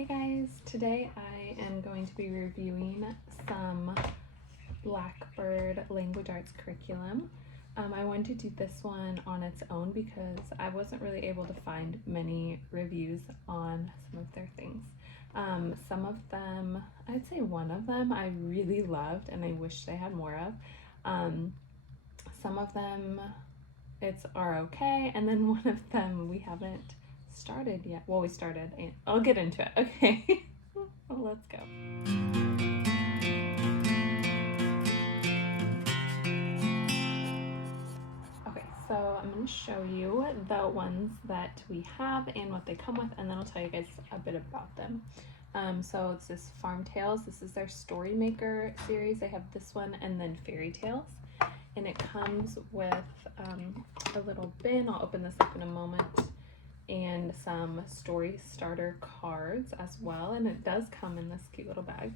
Hey guys, today I am going to be reviewing some Blackbird language arts curriculum. I wanted to do this one on its own because I wasn't really able to find many reviews on some of their things. Some of them, I'd say one of them I really loved and I wish they had more of. Some of them are okay, and then one of them we haven't started yet. Well, we started and I'll get into it. Okay. Well, let's go. Okay, so I'm going to show you the ones that we have and what they come with, and then I'll tell you guys a bit about them. So it's this Farm Tales. This is their Story Maker series. They have this one and then Fairy Tales. And it comes with a little bin. I'll open this up in a moment. And some story starter cards as well, and it does come in this cute little bag.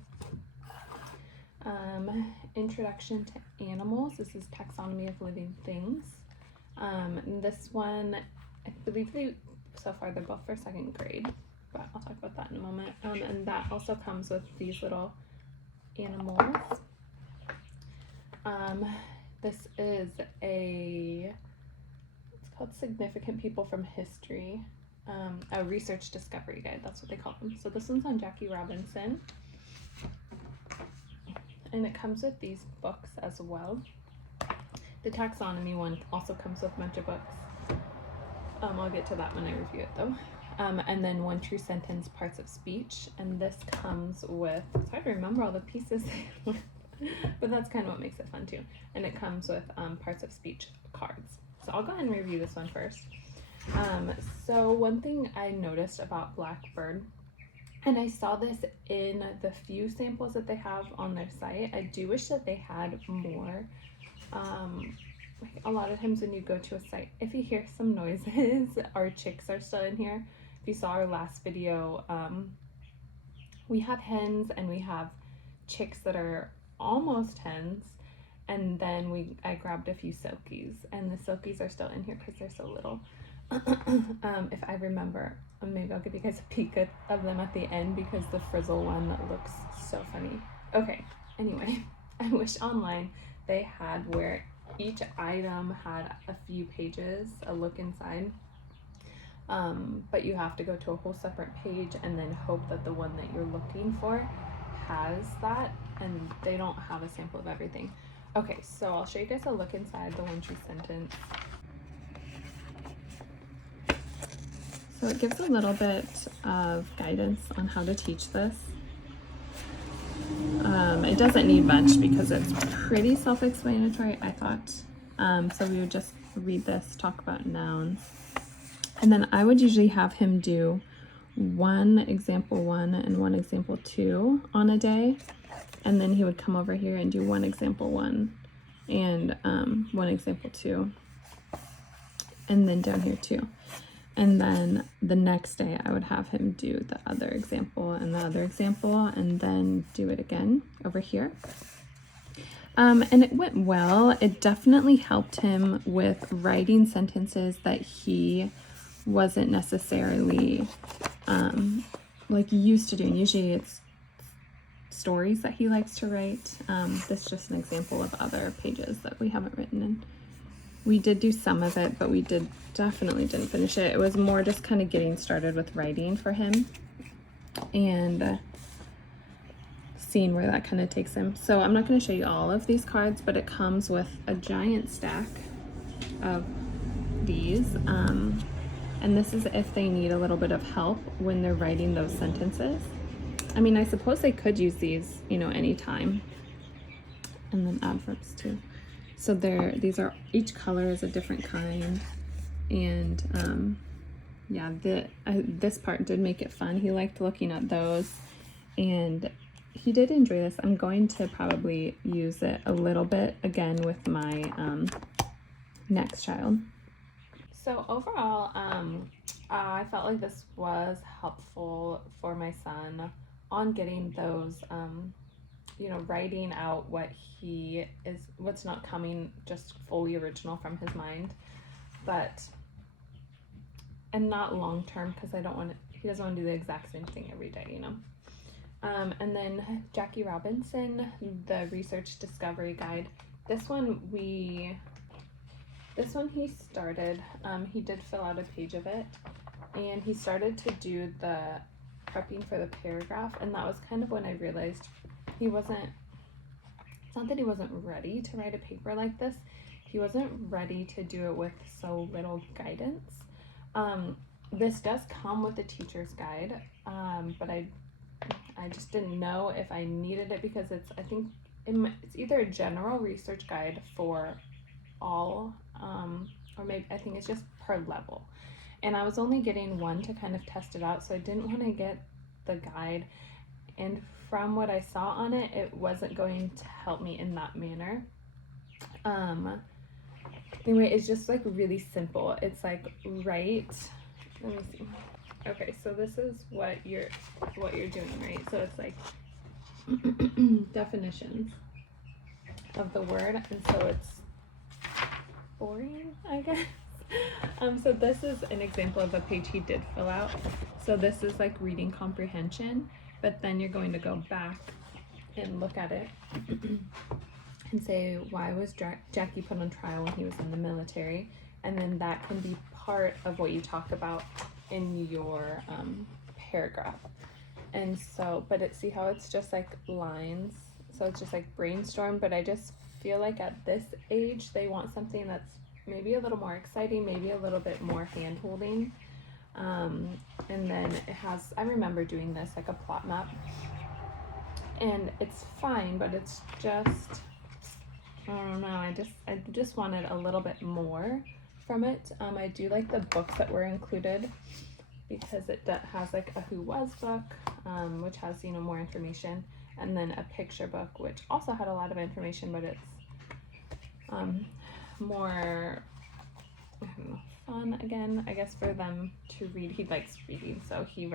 Introduction to Animals. This is Taxonomy of Living Things. This one, I believe so far they're both for 2nd grade, but I'll talk about that in a moment. And that also comes with these little animals. This is it's called Significant People from History, a research discovery guide, that's what they call them. So this one's on Jackie Robinson, and it comes with these books as well. The Taxonomy one also comes with a bunch of books. I'll get to that when I review it though. And then One True Sentence, Parts of Speech, and this comes with, it's hard to remember all the pieces but that's kind of what makes it fun too. And it comes with Parts of Speech cards. So I'll go ahead and review this one first. So one thing I noticed about Blackbird, and I saw this in the few samples that they have on their site, I do wish that they had more. Like a lot of times when you go to a site, if you hear some noises, our chicks are still in here. If you saw our last video, we have hens and we have chicks that are almost hens, and then I grabbed a few silkies, and the silkies are still in here because they're so little. If I remember, maybe I'll give you guys a peek of them at the end because the frizzle one looks so funny. Okay, anyway, I wish online they had where each item had a few pages, a look inside, but you have to go to a whole separate page and then hope that the one that you're looking for has that, and they don't have a sample of everything. Okay, so I'll show you guys a look inside the One True Sentence. So it gives a little bit of guidance on how to teach this. It doesn't need much because it's pretty self-explanatory, I thought. So we would just read this, talk about nouns, and then I would usually have him do one example 1 and one example 2 on a day, and then he would come over here and do one example 1 and one example 2, and then down here too. And then the next day I would have him do the other example and the other example, and then do it again over here. And it went well. It definitely helped him with writing sentences that he wasn't necessarily like used to doing. Usually it's stories that he likes to write. This is just an example of other pages that we haven't written in. We did do some of it, but we definitely didn't finish it. It was more just kind of getting started with writing for him and seeing where that kind of takes him. So I'm not going to show you all of these cards, but it comes with a giant stack of these. And this is if they need a little bit of help when they're writing those sentences. I mean, I suppose they could use these, anytime. And then adverbs too. So these are, each color is a different kind. And yeah, this part did make it fun. He liked looking at those and he did enjoy this. I'm going to probably use it a little bit again with my next child. So overall, I felt like this was helpful for my son on getting those, writing out what's not coming just fully original from his mind, and not long term because I don't want he doesn't want to do the exact same thing every day, you know. And then Jackie Robinson, the Research Discovery Guide. This one he started, he did fill out a page of it, and he started to do the prepping for the paragraph, and that was kind of when I realized it's not that he wasn't ready to write a paper like this, he wasn't ready to do it with so little guidance. This does come with a teacher's guide, but I just didn't know if I needed it, because it's either a general research guide for all, or maybe I think it's just per level, and I was only getting one to kind of test it out, so I didn't want to get the guide, and from what I saw on it, it wasn't going to help me in that manner. Anyway, it's just like really simple. It's like let me see. Okay, so this is what you're doing, right? So it's like definitions of the word, and so it's boring, I guess. So this is an example of a page he did fill out. So this is like reading comprehension, but then you're going to go back and look at it and say, why was Jackie put on trial when he was in the military? And then that can be part of what you talk about in your paragraph. And so, but see how it's just like lines, so it's just like brainstorm, but I just feel like at this age they want something that's maybe a little more exciting, maybe a little bit more hand-holding. And then it has, I remember doing this like a plot map, and it's fine, but it's just, I don't know, I just wanted a little bit more from it. I do like the books that were included, because it has like a Who Was book, which has, you know, more information, and then a picture book, which also had a lot of information, but it's more, I don't know, fun again, I guess, for them to read. He likes reading, so he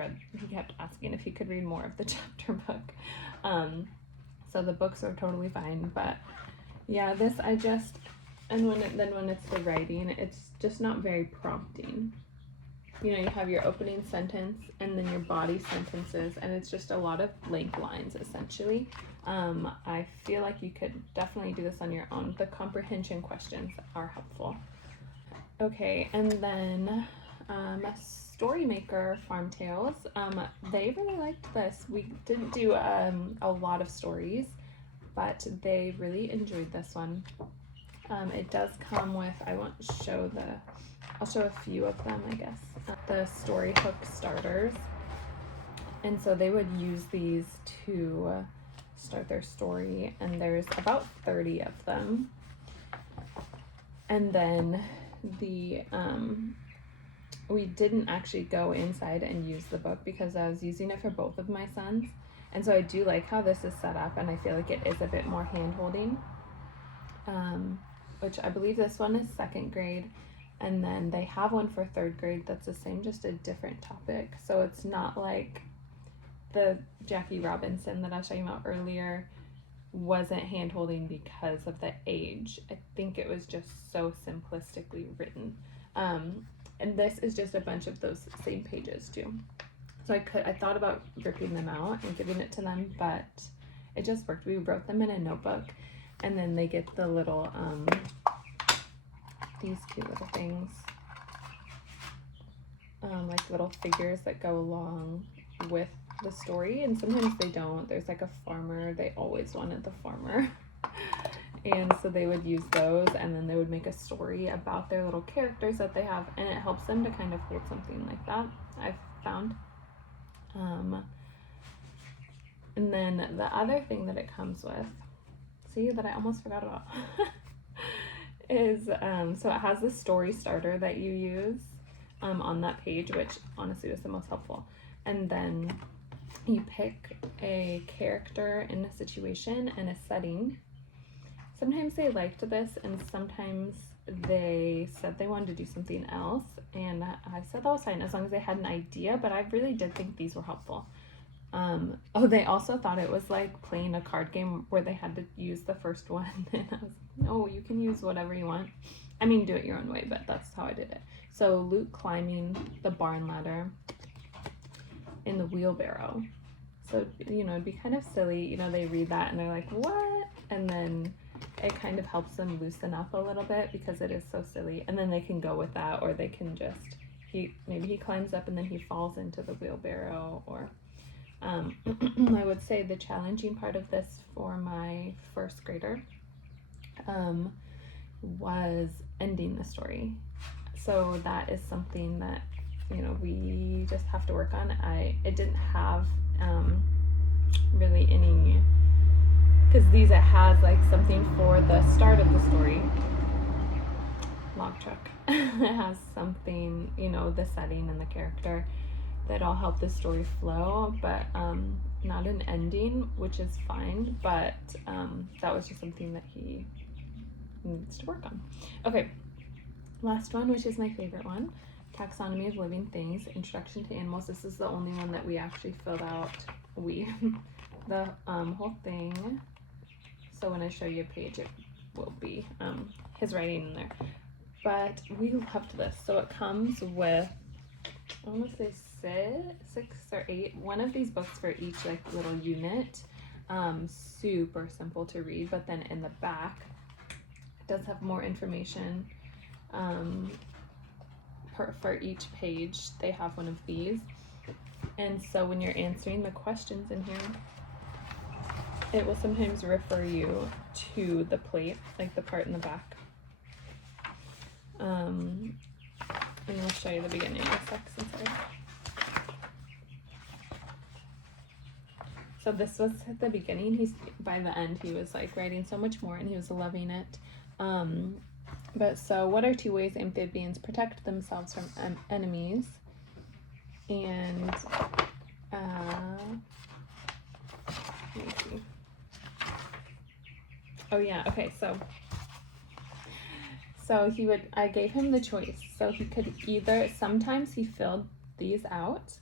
kept asking if he could read more of the chapter book. So the books are totally fine, but yeah, this and when it's the writing, it's just not very prompting. You know, you have your opening sentence and then your body sentences, and it's just a lot of blank lines essentially. I feel like you could definitely do this on your own. The comprehension questions are helpful. Okay, and then Storymaker Farm Tales, they really liked this. We didn't do a lot of stories, but they really enjoyed this one. It does come with, I'll show a few of them, I guess. The story hook starters, and so they would use these to start their story, and there's about 30 of them. And then we didn't actually go inside and use the book because I was using it for both of my sons, and so I do like how this is set up, and I feel like it is a bit more hand-holding, which I believe this one is 2nd grade. And then they have one for 3rd grade that's the same, just a different topic. So it's not like the Jackie Robinson that I was talking about earlier wasn't hand-holding because of the age. I think it was just so simplistically written. And this is just a bunch of those same pages too. So I thought about ripping them out and giving it to them, but it just worked. We wrote them in a notebook, and then they get the little these cute little things, like little figures that go along with the story, and sometimes they don't. There's like a farmer, they always wanted the farmer, and so they would use those, and then they would make a story about their little characters that they have, and it helps them to kind of hold something like that, I've found. And then the other thing that it comes with, see, that I almost forgot about, is so it has the story starter that you use on that page, which honestly was the most helpful, and then you pick a character in a situation and a setting. Sometimes they liked this, and sometimes they said they wanted to do something else, and I said that was fine as long as they had an idea, but I really did think these were helpful. Oh, they also thought it was like playing a card game where they had to use the first one, and I was like, no, you can use whatever you want. I mean, do it your own way, but that's how I did it. So Luke climbing the barn ladder, in the wheelbarrow. So, you know, it'd be kind of silly, you know, they read that and they're like, what? And then it kind of helps them loosen up a little bit because it is so silly. And then they can go with that, or they can just, maybe he climbs up and then he falls into the wheelbarrow. Or I would say the challenging part of this for my first grader was ending the story. So that is something that, you know, we just have to work on. It didn't have really any, because it has like something for the start of the story. Log truck. It has something, you know, the setting and the character that'll help the story flow, but not an ending, which is fine. But that was just something that he needs to work on. Okay, last one, which is my favorite one. Taxonomy of living things, introduction to animals. This is the only one that we actually filled out. The whole thing. So when I show you a page, it will be his writing in there. But we loved this. So it comes with, I want to say 6 or 8, one of these books for each like little unit. Super simple to read, but then in the back it does have more information. For each page they have one of these, and so when you're answering the questions in here, it will sometimes refer you to the plate, like the part in the back. And I'll show you the beginning of the section. So this was at the beginning. By the end he was like writing so much more and he was loving it. But so what are 2 ways amphibians protect themselves from enemies? And let me see. Oh yeah, okay, so I gave him the choice. So he could either, sometimes he filled these out.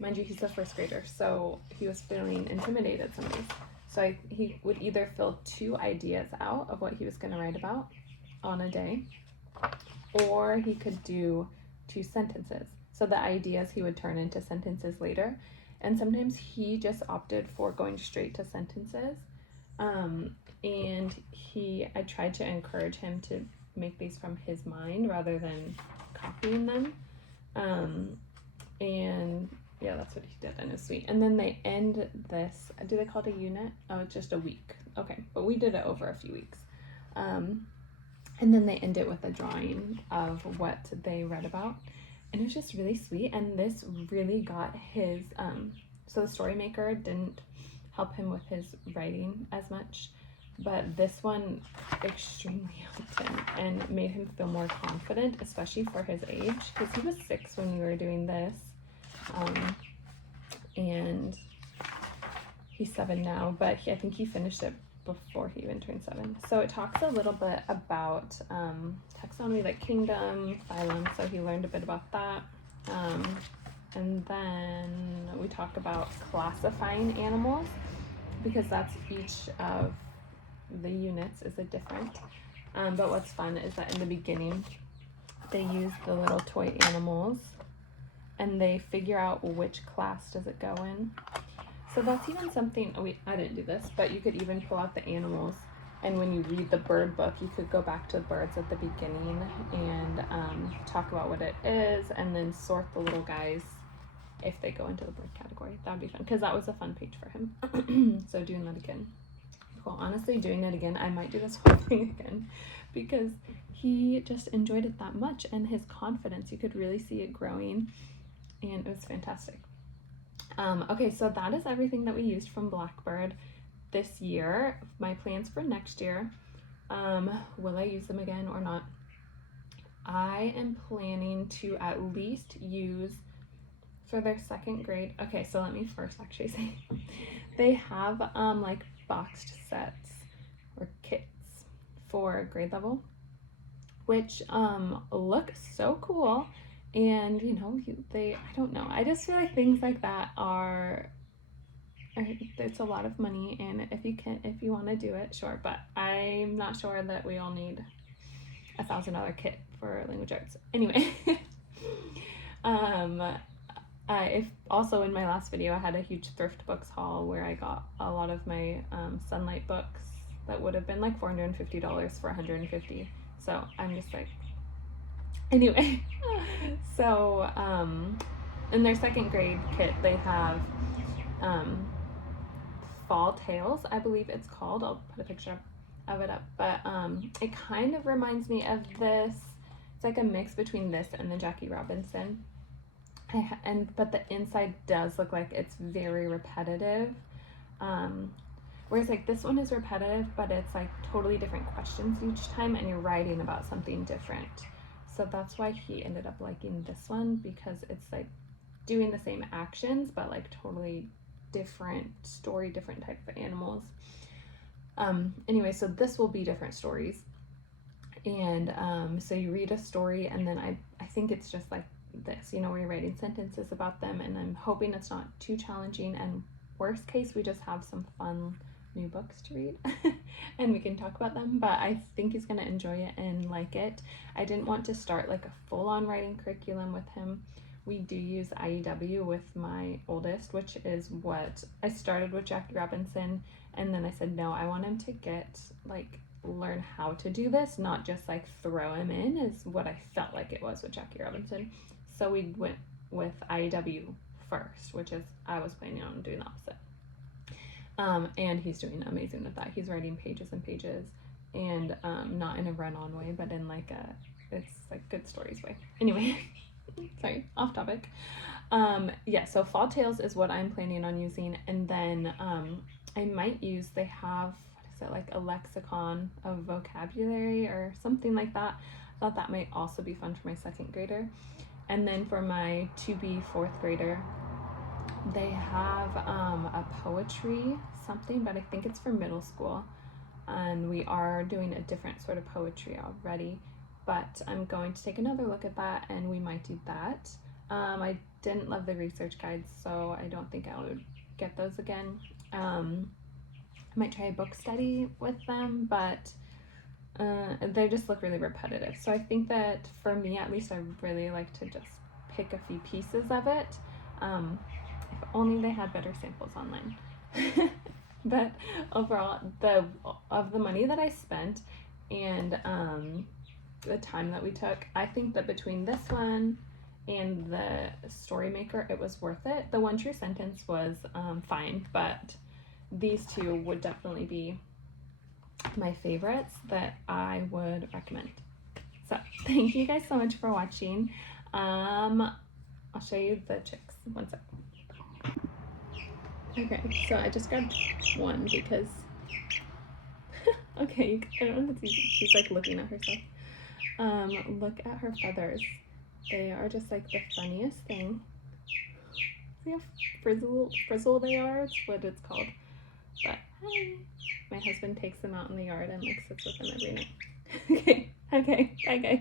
Mind you, he's a first grader, so he was feeling intimidated some days. So he would either fill 2 ideas out of what he was going to write about on a day, or he could do 2 sentences. So the ideas he would turn into sentences later. And sometimes he just opted for going straight to sentences. And I tried to encourage him to make these from his mind rather than copying them. And yeah, that's what he did, and it's sweet. And then they end this, do they call it a unit? Oh, it's just a week. Okay, but we did it over a few weeks. And then they end it with a drawing of what they read about. And it was just really sweet. And this really got his, so the story maker didn't help him with his writing as much, but this one extremely helped him and made him feel more confident, especially for his age, because he was 6 when we were doing this. And he's 7 now, but I think he finished it before he even turned 7. So it talks a little bit about taxonomy, like kingdom, phylum, so he learned a bit about that. And then we talk about classifying animals, because that's each of the units is a different. But what's fun is that in the beginning they use the little toy animals and they figure out which class does it go in. So that's even something, I didn't do this, but you could even pull out the animals, and when you read the bird book, you could go back to the birds at the beginning and talk about what it is, and then sort the little guys if they go into the bird category. That would be fun, because that was a fun page for him. So doing that again. Cool. Honestly, doing it again, I might do this whole thing again, because he just enjoyed it that much, and his confidence, you could really see it growing, and it was fantastic. Okay, so that is everything that we used from Blackbird this year. My plans for next year, will I use them again or not? I am planning to at least use for their 2nd grade. Okay, so let me first actually say they have like boxed sets or kits for grade level, which look so cool. And you know, I don't know, I just feel like things like that it's a lot of money, and if you want to do it, sure, but I'm not sure that we all need $1,000 kit for language arts anyway. if also in my last video, I had a huge thrift books haul where I got a lot of my Sunlight books that would have been like $450 for $150. So I'm just like, anyway. So in their second grade kit, they have Fall Tales, I believe it's called. I'll put a picture of it up, but it kind of reminds me of this. It's like a mix between this and the Jackie Robinson. But the inside does look like it's very repetitive. Whereas like this one is repetitive, but it's like totally different questions each time, and you're writing about something different. So that's why he ended up liking this one, because it's like doing the same actions, but like totally different story, different type of animals. Anyway, so this will be different stories. And so you read a story, and then I think it's just like this, you know, where you're writing sentences about them, and I'm hoping it's not too challenging, and worst case we just have some fun new books to read and we can talk about them. But I think he's going to enjoy it and like it. I didn't want to start like a full-on writing curriculum with him. We do use IEW with my oldest, which is what I started with Jackie Robinson, and then I said no, I want him to get like learn how to do this, not just like throw him in, is what I felt like it was with Jackie Robinson. So we went with IEW first, which is I was planning on doing the opposite. And he's doing amazing with that. He's writing pages and pages, and not in a run-on way, but in like it's like good stories way. Anyway, sorry, off topic. Yeah, so Fall Tales is what I'm planning on using, and then I might use, they have, what is it, like a lexicon of vocabulary or something like that. I thought that might also be fun for my second grader. And then for my to-be fourth grader, they have a poetry something, but I think it's for middle school, and we are doing a different sort of poetry already, but I'm going to take another look at that, and we might do that. I didn't love the research guides, so I don't think I would get those again. I might try a book study with them, but they just look really repetitive. So I think that for me, at least, I really like to just pick a few pieces of it. If only they had better samples online. But overall, of the money that I spent and the time that we took, I think that between this one and the Story Maker, it was worth it. The One True Sentence was fine, but these two would definitely be my favorites that I would recommend. So thank you guys so much for watching. I'll show you the chicks. One sec. Okay, so I just grabbed one because okay, I don't know if it's easy. She's like looking at herself. Look at her feathers. They are just like the funniest thing. See how frizzle they are? It's what it's called. But hi. My husband takes them out in the yard and like sits with them every night. Okay, bye guys.